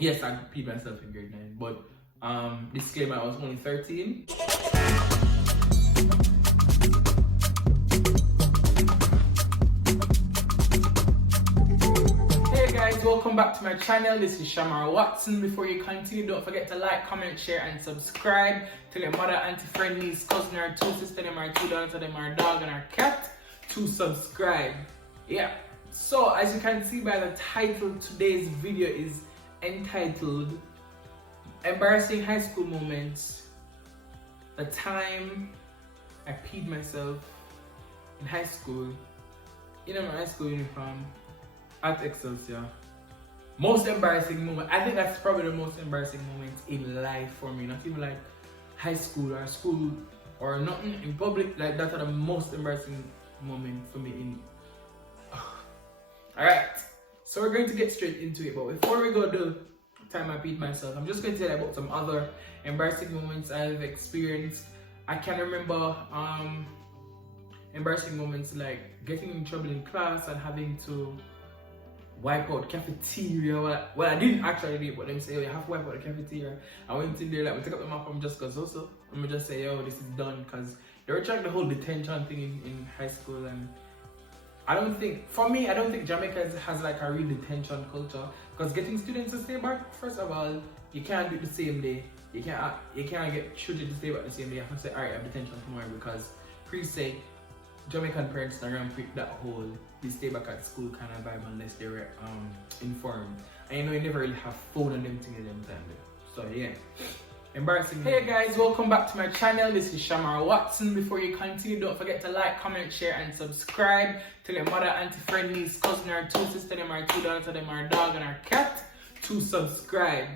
Yes, I peed myself in grade 9, but disclaimer, I was only 13. Hey guys, welcome back to my channel. This is Shvmarr Watson. Before you continue, don't forget to like, comment, share, and subscribe. Tell your mother, auntie, friend, niece, cousin, or two sister, them are two daughters, them are dog and our cat to subscribe. Yeah. So as you can see by the title, today's video is entitled Embarrassing High School Moments. The time I peed myself in high school, in my high school uniform at Excelsior. Most embarrassing moment. I think that's probably the most embarrassing moment in life for me. Not even like high school or nothing in public. Like that's the most embarrassing moment for me in. Alright, so we're going to get straight into it. But before we go to time I peed myself, I'm just going to tell you about some other embarrassing moments I've experienced. I can remember embarrassing moments like getting in trouble in class and having to wipe out cafeteria. Well, I didn't actually do it, but let me say, oh, you have to wipe out the cafeteria. I went in there, like, we took up the map from just cause also. I'm gonna just say, yo, this is done, cause they were trying the whole detention thing in high school, and I don't think Jamaica has like a real detention culture, cause getting students to stay back, first of all, you can't do it the same day. You can't get children to stay back the same day. You have to say, alright, I have detention tomorrow, because pre-say Jamaican parents don't really pick that whole they stay back at school kind of vibe unless they were informed. And you know, you never really have phone and them things at them time. So yeah, embarrassing. Hey guys, welcome back to my channel. This is Shvmarr Watson. Before you continue, don't forget to like, comment, share, and subscribe. Tell your mother, auntie, friend, niece, cousin, or two sister, them are two daughters, them are dog and our cat to subscribe.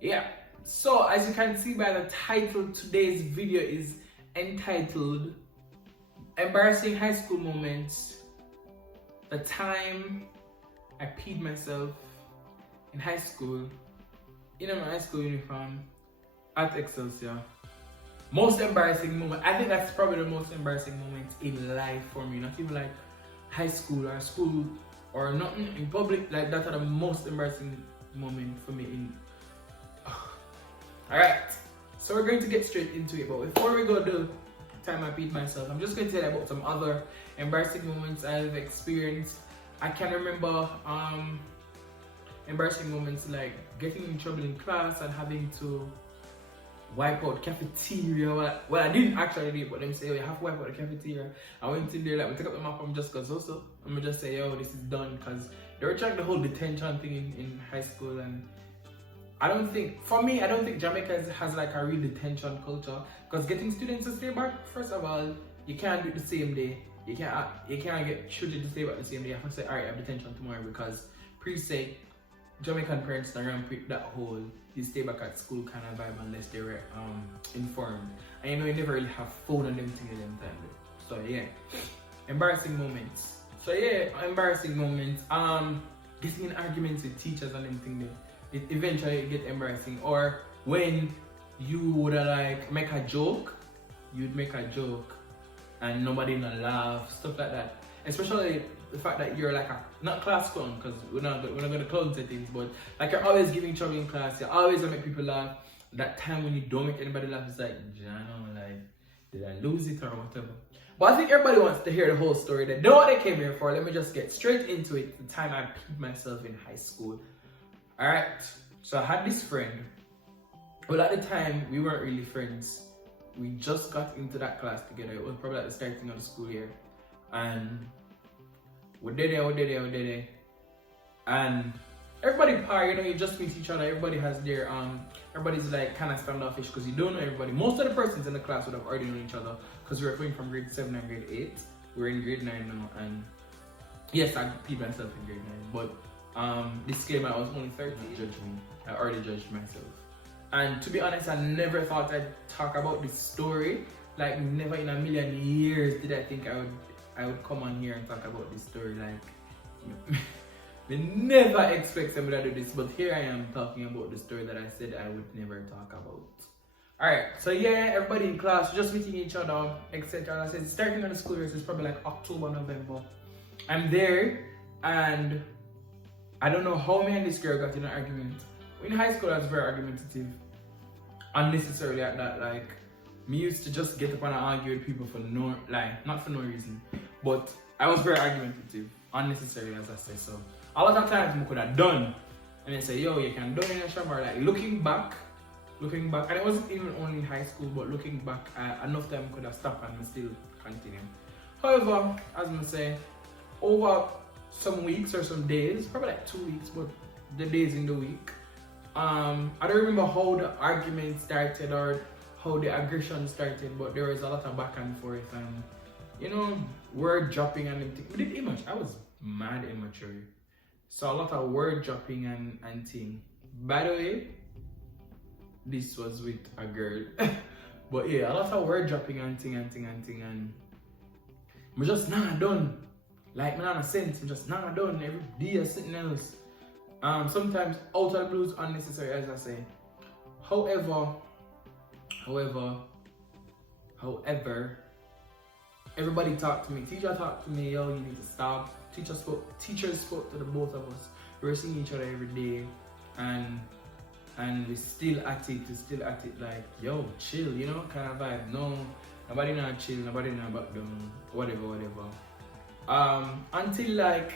Yeah. So as you can see by the title, today's video is entitled Embarrassing High School Moments. The time I peed myself in high school, in my high school uniform at Excelsior. Most embarrassing moment. I think that's probably the most embarrassing moment in life for me. Not even like high school or nothing in public. Like that's the most embarrassing moment for me in. Alright, so we're going to get straight into it. But before we go to time I peed myself, I'm just going to tell you about some other embarrassing moments I've experienced. I can remember embarrassing moments like getting in trouble in class and having to wipe out cafeteria. Well, I didn't actually do it, but let me say, oh, you have to wipe out the cafeteria. I went in there, like, we took up the map from just cause also. I'm gonna just say, yo, this is done, cause they were trying the whole detention thing in high school, and I don't think Jamaica has like a real detention culture, because getting students to stay back, first of all, you can't do it the same day. You can't get children to stay back the same day. You have to say, alright, I have detention tomorrow, because pre-say Jamaican parents don't really pick that whole you stay back at school kind of vibe unless they were informed. And you know, you never really have phone and them things at them time. So yeah, embarrassing moments. So yeah, embarrassing moments. Getting in arguments with teachers and them things. It eventually get embarrassing. Or when you would like make a joke, you'd make a joke and nobody not laugh, stuff like that. Especially the fact that you're like not class clown, because we're not gonna clown say things, but like you're always giving trouble in class, you're always gonna make people laugh. That time when you don't make anybody laugh, it's like, Jano, like, did I lose it or whatever? But I think everybody wants to hear the whole story. They know what they came here for. Let me just get straight into it. The time I peed myself in high school. Alright, so I had this friend. Well, at the time, we weren't really friends. We just got into that class together. It was probably at the starting of the school year. And we did it. And everybody par, you know, you just meet each other. Everybody has their, everybody's like kind of standoffish because you don't know everybody. Most of the persons in the class would have already known each other because we were going from grade 7 and grade 8. We're in grade 9 now. And yes, I peed myself in grade 9. But disclaimer, I was only 13. Judge me. I already judged myself. And to be honest, I never thought I'd talk about this story. Like, never in a million years did I think I would come on here and talk about this story. Like, we never expect somebody to do this, but here I am talking about the story that I said I would never talk about. Alright, so yeah, everybody in class, just meeting each other, etc. I said, starting on the school year, so it's probably like October, November. I'm there, and I don't know how me and this girl got in an argument. in high school I was very argumentative. Unnecessarily at that, like me used to just get up and argue with people for no, like, not for no reason, but I was very argumentative, unnecessarily, as I say. So a lot of times I could have done, and they say, yo, you can do it in a shvmarr. Like looking back, and it wasn't even only in high school, but looking back, enough time could have stopped and still continue. However, as I say, over some weeks or some days, probably like 2 weeks, but the days in the week, I don't remember how the argument started or how the aggression started, but there was a lot of back and forth and, you know, word dropping and things. But I was mad immature. So a lot of word dropping and thing. By the way, this was with a girl. But yeah, a lot of word dropping and thing and I'm just not done. Like, man, not a sense. I'm just not done. Every day is something else. Sometimes out of the blues, unnecessary, as I say. However, everybody talked to me. Teacher talked to me, yo, you need to stop. Teachers spoke to the both of us. We were seeing each other every day, and we still at it, like, yo, chill, you know, kind of vibe. No, nobody not chill, nobody not back down, whatever. Until like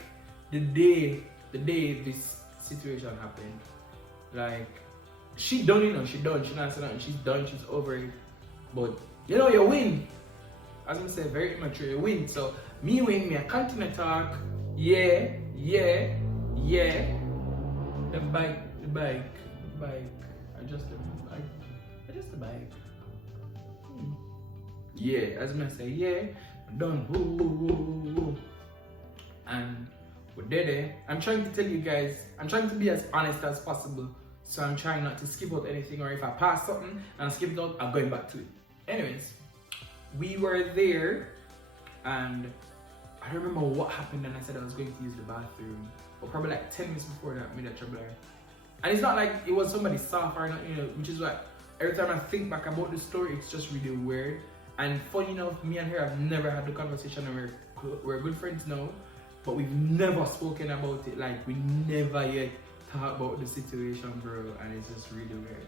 the day this situation happened, like, she done, you know, she not saying nothing, she's done, she's over it. But you know, you win. As I say, very immature, you win. So me win, me I continue to talk. Yeah. The bike. Adjust the bike. Yeah, as I say, yeah, done. Woo. And we're there. I'm trying to tell you guys, I'm trying to be as honest as possible. So I'm trying not to skip out anything, or if I pass something and I skip it out, I'm going back to it. Anyways, we were there, and I remember what happened, and I said I was going to use the bathroom, but probably like 10 minutes before that, I made a trouble. And it's not like it was somebody soft or not, you know, which is why every time I think back about the story, it's just really weird. And funny enough, me and her have never had the conversation, and we're good friends now, but we've never spoken about it. Like, we never yet talk about the situation, bro, and it's just really weird.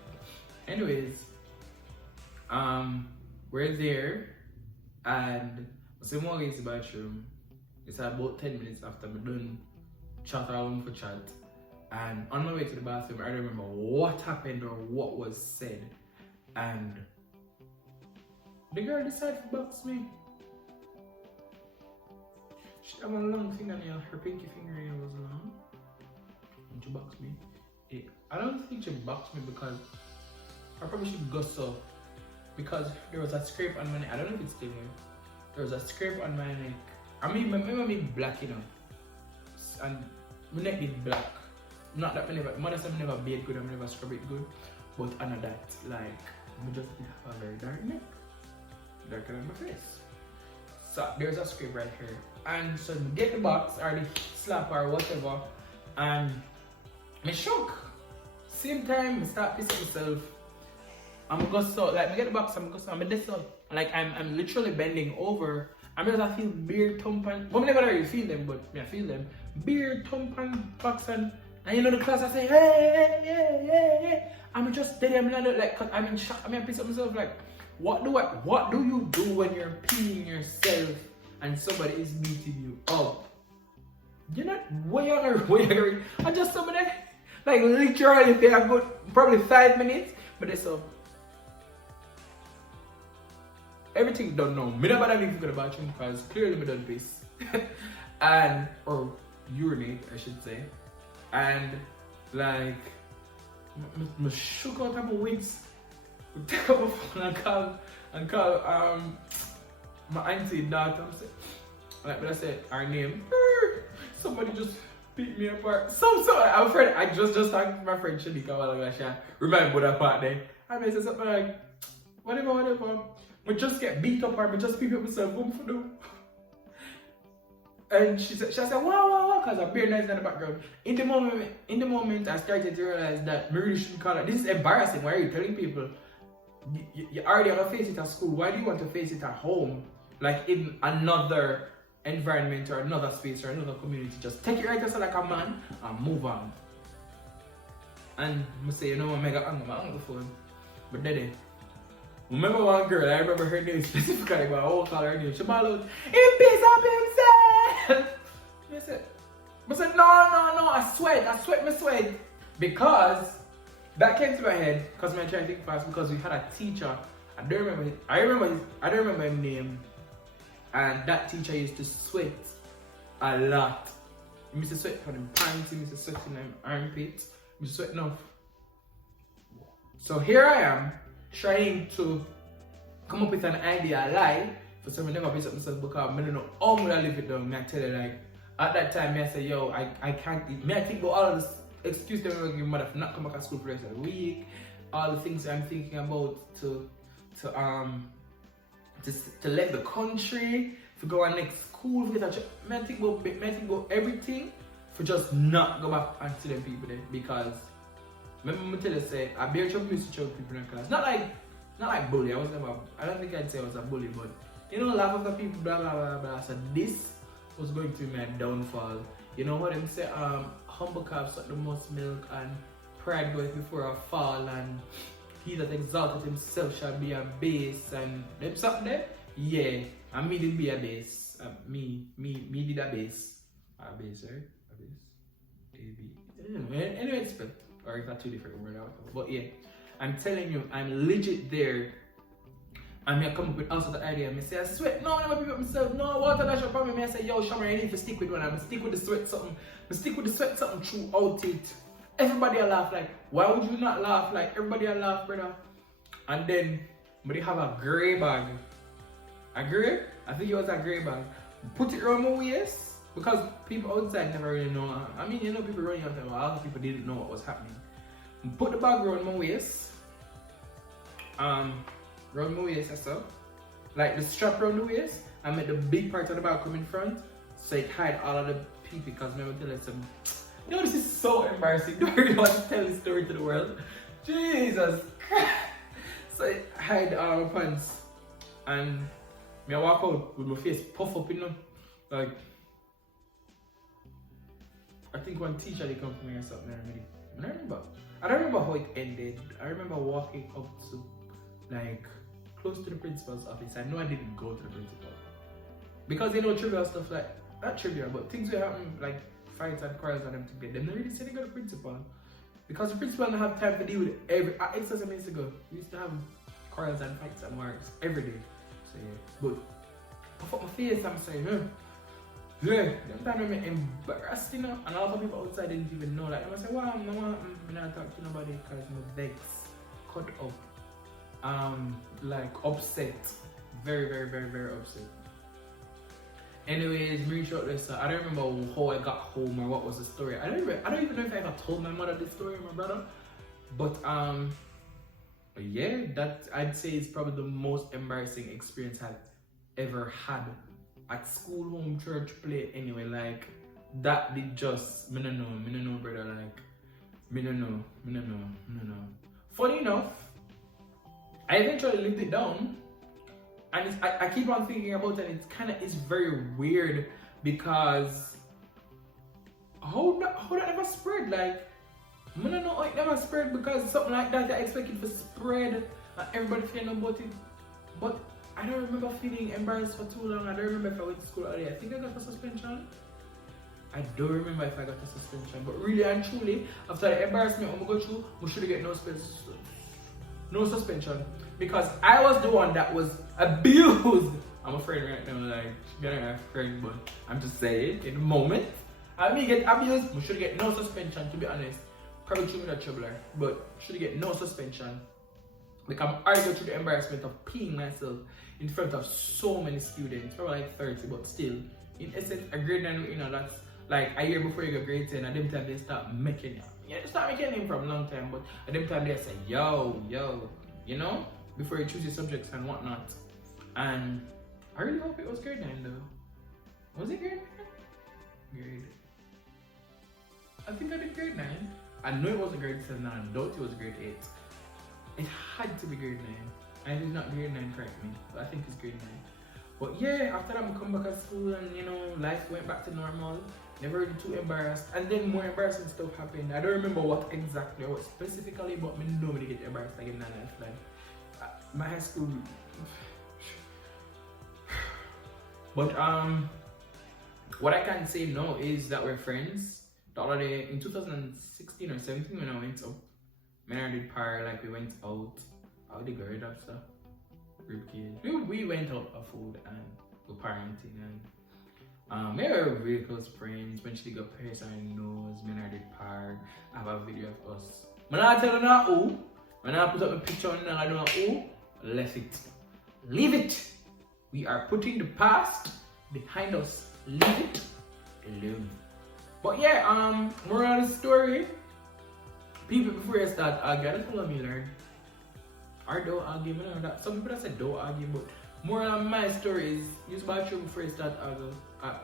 Anyways, we're there, and I'm walking to the bathroom. It's about 10 minutes after we're done chat around for chat, and on my way to the bathroom, I don't remember what happened or what was said, and the girl decided to box me. She had a long fingernail, her pinky fingernail was long. And she boxed me. I don't think she boxed me because I probably should go so. Because there was a scrape on my neck. I don't know if it's still here. There was a scrape on my neck. I mean, remember me black, you know. And my neck is black. Not that mother said I never bathe good, I never scrub it good. But under that, like, I just have a very dark neck. Darker than my face. So there's a scrape right here. And so I get the box or the slap or whatever, and I shook. Same time I start pissing myself. I'm go so like I get the box, I'm this so like I'm literally bending over. I feel beer thump and I never really feel them, but I feel them. Beer thump and box and you know the class I say hey. I'm just there, I'm not like I'm in shock. I piss up myself like what do you do when you're peeing yourself and somebody is beating you up? You're not way. I just somebody like literally they have got probably 5 minutes, but they so everything done now. Me never even go to the bathroom because clearly me done piss. And or urinate I should say. And like me shook out of my wings. Take up my phone and call my auntie daughter. Like when I said her name, somebody just beat me apart. So I'm afraid I just talked to my friend Shanika while ago. She remember that part there. And I said something like, whatever. I just get beat up or I just beat up myself. What for do? And she said, wow, because a beer noise in the background. In the moment, I started to realize that I really shouldn't call it. This is embarrassing. Why are you telling people? You already have to face it at school. Why do you want to face it at home? Like in another environment or another space or another community. Just take it right yourself like a man and move on. And I say, you know what, I got on the phone. But then, remember one girl, I remember her name specifically, but I won't call her name. She ball out, "In peace up himself!" I said, no, I sweat. Because that came to my head, because I'm trying to think fast, because we had a teacher, I don't remember his name, and that teacher used to sweat a lot. He used to sweat from the pants, he used to sweat in the armpits, he used to sweat enough. So here I am, trying to come up with an idea, a lie, for someone never piss up myself because I don't know how I'm gonna live it down. I tell you, like, at that time, I say, yo, I can't eat. I think about all of this excuse them to give mother for not come back to school for the rest of the week, all the things I'm thinking about to leave the country, to go on next school, for get a I think about everything for just not go back and see them people there. Because remember me tell you, say I bear trouble used to choke people in class. Not like bully. I don't think I'd say I was a bully, but you know, laugh of the people, blah blah blah blah. So this was going to be my downfall. You know what them say? Humble calves suck the most milk, and pride goeth before a fall, and he that exalted himself shall be a base, and them something there? Yeah, and me did be a base. Me did a base. A base, right? A base. A-B. Anyway, it's spelled. Or is that two different words? But yeah, I'm telling you, I'm legit there. And I come up with also the idea. I say, I sweat, no, I never pick up myself. No, water dash up on me. I say, yo, shvmarr, I need to stick with one. I'm stick with the sweat something. I stick with the sweat something throughout it. Everybody will laugh. Like, why would you not laugh? Like, everybody will laugh, brother. And then, but they have a grey bag. A grey? I think it was a grey bag. Put it around my waist. Because people outside never really know. I mean, you know, people running out there, but a lot of people didn't know what was happening. Put the bag around my waist. Around my waist and stuff. Like the strap around the waist, and make the big part of the bag come in front, so it hide all of the people. Because remember telling some, you know, this is so embarrassing. Don't really want to tell this story to the world. Jesus Christ. So it hide all my pants, and me I walk out with my face puff up, you know, like I think one teacher they come for me or something. I don't remember how it ended. I remember walking up to like close to the principal's office. I know I didn't go to the principal because you know trivial stuff, like not trivial, but things will happen like fights and quarrels and them together. They really say they go to the principal because the principal don't have time to deal with every. It's just a minute ago. We used to have quarrels and fights and wars every day. So yeah, but puff up my face. I'm saying, yeah, them time I'm embarrassed, you know, and a lot of people outside didn't even know. Like, I say, well, I'm not talking to nobody because I'm vexed, cut up, like upset, very upset. Anyways, me short this. I don't remember how I got home or what was the story. I don't even know if I ever told my mother this story or my brother, but yeah, that I'd say is probably the most embarrassing experience I've ever had. At school, home, church, play, anyway, like, that did just, me no know, brother, like, me no know. Funny enough, I eventually lived it down, and I keep on thinking about it, and it's very weird, because, how that never spread, like, me no know how it never spread, because something like that, I expect it to spread, and everybody feel about it, but I don't remember feeling embarrassed for too long. I don't remember if I went to school earlier. I think I got a suspension. I don't remember if I got a suspension. But really and truly, after the embarrassment I'm going to go through, we should get no suspension. Because I was the one that was abused. I'm afraid right now, like, she's gonna friend, but I'm just saying, in the moment, I mean, get abused, we should get no suspension, to be honest. Probably should be a troubler, but should get no suspension. Because I'm already going through the embarrassment of peeing myself in front of so many students, probably like 30, but still, in essence, a grade 9, you know, that's like a year before you go grade 10, at them time they start making it. Yeah, they start making it from a long time, but at them time they say, yo, you know, before you choose your subjects and whatnot. And I really hope it was grade 9 though. Was it grade 9? I think I did grade 9. I know it wasn't grade 7, and I doubt it was grade 8. It had to be grade 9. And it's not grade 9, correct me, but I think it's grade 9. But yeah, after that, I come back at school and, you know, life went back to normal. never really too embarrassed. And then more embarrassing stuff happened. I don't remember what exactly or what specifically, but me nobody get embarrassed again in my life. Like my high school. But what I can say now is that we're friends. The other day in 2016 or 17 when I went up, me and I did par, like we went out. How did go right after? Ribcage. We went out for food and we parenting and we were really close friends. When she got pierced on her nose, me and I did par. I have a video of us. When I tell her now who, when I put up a picture on her, I don't know who, left it. Leave it. We are putting the past behind us. Leave it alone. But yeah, moral of the story. People before you start arguing, that's what me learn. Or don't argue, you know that. Some people that say don't argue, but moral of my story is use bathroom before you start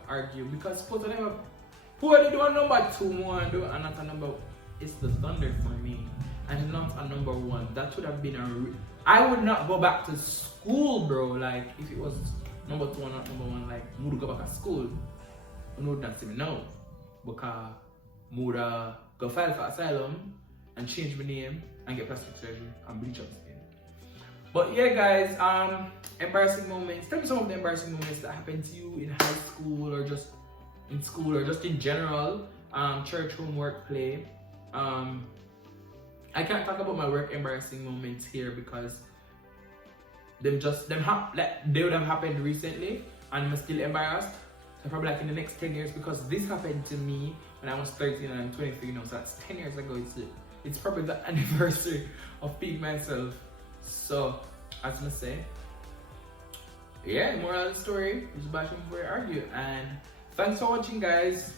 argue. Because suppose I never who are they doing number 2 more and not a number, it's the thunder for me. And not a number 1. That would have been I would not go back to school, bro. Like if it was number 2 and not number 1, like I would go back to school. I would not say no. Because I would go file for asylum and change my name and get plastic surgery and bleach up skin. But yeah guys, embarrassing moments. Tell me some of the embarrassing moments that happened to you in high school or just in school or just in general. Church, homework, play. I can't talk about my work embarrassing moments here because they would have happened recently and I'm still embarrassed. So probably like in the next 10 years, because this happened to me when I was 13 and I'm 23 now, so that's 10 years ago. It's probably the anniversary of being myself. So as I say, yeah, moral of the story is bashing before you argue. And thanks for watching guys.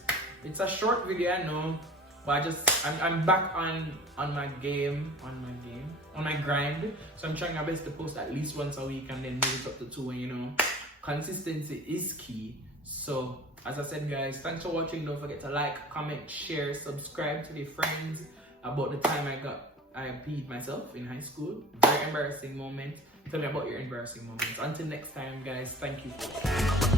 It's a short video, I know, but I'm back on my game, on my grind. So I'm trying my best to post at least once a week and then move it up to 2, and you know, consistency is key. So as I said guys, thanks for watching. Don't forget to like, comment, share, subscribe to the friends about the time I peed myself in high school. Very embarrassing moment. Tell me about your embarrassing moments. Until next time guys, thank you for watching.